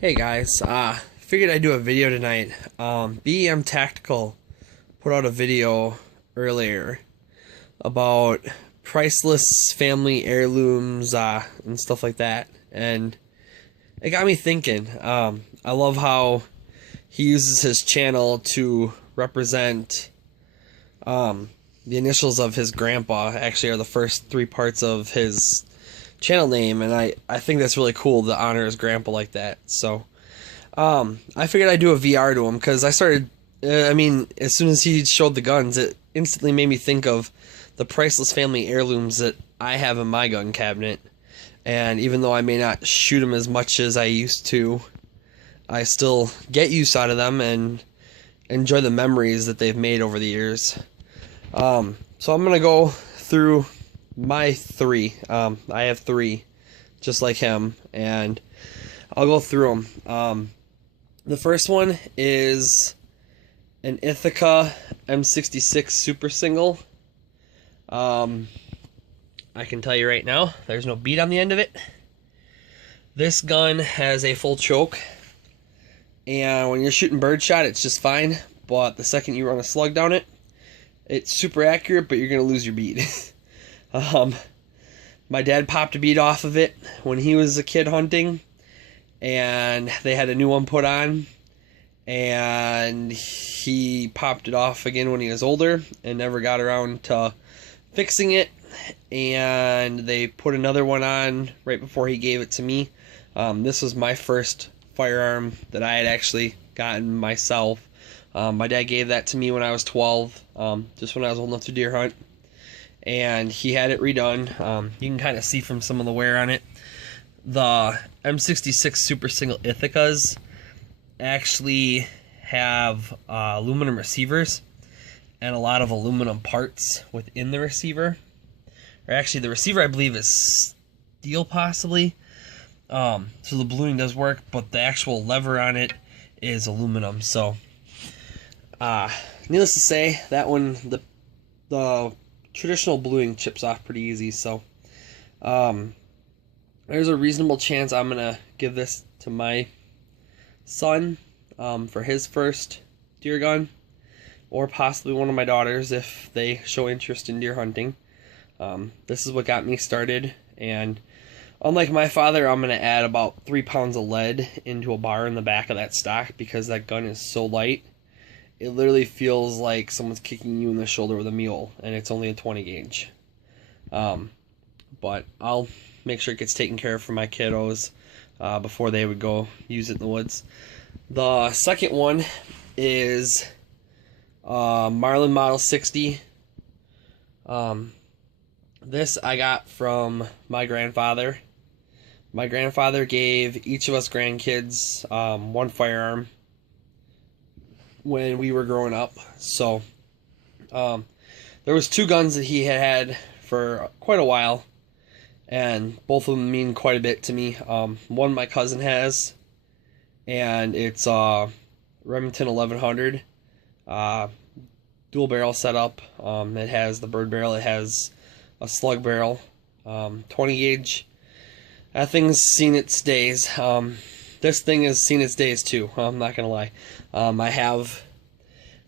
Hey guys, figured I'd do a video tonight. BEM Tactical put out a video earlier about priceless family heirlooms and stuff like that, and it got me thinking. I love how he uses his channel to represent the initials of his grandpa. Actually, are the first three parts of his channel name, and I think that's really cool to honor his grandpa like that. So I figured I'd do a VR to him because I started. As soon as he showed the guns, it instantly made me think of the priceless family heirlooms that I have in my gun cabinet. And even though I may not shoot them as much as I used to, I still get use out of them and enjoy the memories that they've made over the years. So I'm gonna go through my three. I have three, just like him, and I'll go through them. The first one is an Ithaca M66 Super Single. I can tell you right now, there's no bead on the end of it. This gun has a full choke, and when you're shooting birdshot, it's just fine. But the second you run a slug down it, it's super accurate, but you're gonna lose your bead. My dad popped a bead off of it when he was a kid hunting, and they had a new one put on, and he popped it off again when he was older and never got around to fixing it, and they put another one on right before he gave it to me. This was my first firearm that I had actually gotten myself. My dad gave that to me when I was 12, just when I was old enough to deer hunt, and he had it redone. You can kind of see from some of the wear on it. The M66 Super Single Ithacas actually have aluminum receivers and a lot of aluminum parts within the receiver. Or actually, the receiver I believe is steel possibly. So the ballooning does work, but the actual lever on it is aluminum. So needless to say, that one, the traditional ballooning chips off pretty easy. So there's a reasonable chance I'm gonna give this to my son for his first deer gun, or possibly one of my daughters if they show interest in deer hunting. This is what got me started, and unlike my father, I'm gonna add about 3 pounds of lead into a bar in the back of that stock because that gun is so light. It literally feels like someone's kicking you in the shoulder with a mule, and it's only a 20 gauge. But I'll make sure it gets taken care of for my kiddos before they would go use it in the woods. The second one is Marlin Model 60. This I got from my grandfather. My grandfather gave each of us grandkids one firearm when we were growing up. So there was two guns that he had for quite a while, and both of them mean quite a bit to me. One my cousin has, and it's Remington 1100 dual barrel setup. It has the bird barrel, it has a slug barrel, 20 gauge. That thing's seen its days. This thing has seen its days too, I'm not gonna lie. I have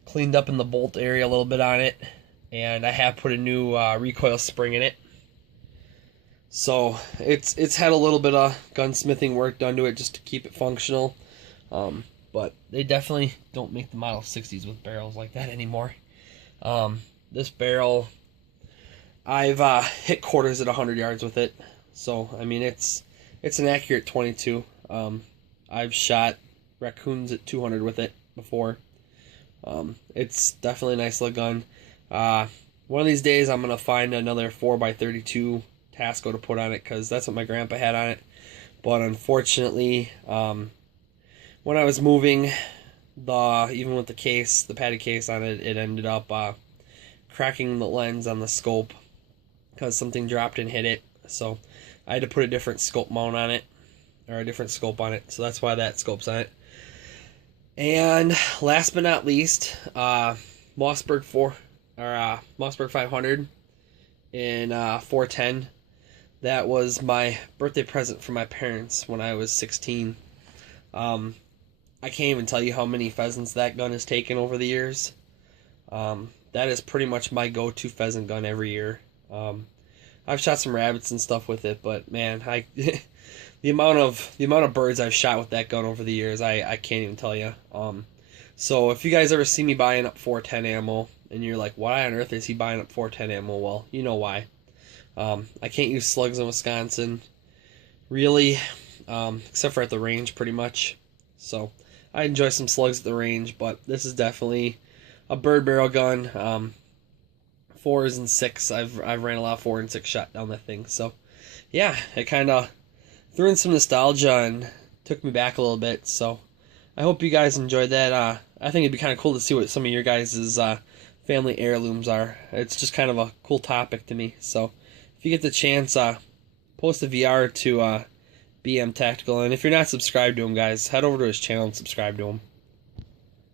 cleaned up in the bolt area a little bit on it, and I have put a new recoil spring in it. So it's had a little bit of gunsmithing work done to it just to keep it functional. But they definitely don't make the Model 60s with barrels like that anymore. This barrel, I've hit quarters at 100 yards with it. So I mean it's an accurate 22. I've shot raccoons at 200 with it before. It's definitely a nice little gun. One of these days I'm gonna find another 4x32 Tasco to put on it, because that's what my grandpa had on it. But unfortunately, when I was moving, even with the case, the padded case on it, it ended up cracking the lens on the scope because something dropped and hit it. So I had to put a different scope mount on it, or a different scope on it. So that's why that scope's on it. And last but not least, Mossberg 500 in 410. That was my birthday present for my parents when I was 16. I can't even tell you how many pheasants that gun has taken over the years. That is pretty much my go-to pheasant gun every year. I've shot some rabbits and stuff with it, but man, the amount of birds I've shot with that gun over the years, I can't even tell you. So if you guys ever see me buying up 410 ammo, and you're like, why on earth is he buying up 410 ammo? Well, you know why. I can't use slugs in Wisconsin, really, except for at the range, pretty much. So I enjoy some slugs at the range, but this is definitely a bird barrel gun. 4s and 6. I've ran a lot of 4 and 6 shot down that thing. So yeah, it kind of threw in some nostalgia and took me back a little bit. So I hope you guys enjoyed that. I think it'd be kind of cool to see what some of your guys' family heirlooms are. It's just kind of a cool topic to me. So if you get the chance, post a VR to BEM Tactical. And if you're not subscribed to him, guys, head over to his channel and subscribe to him.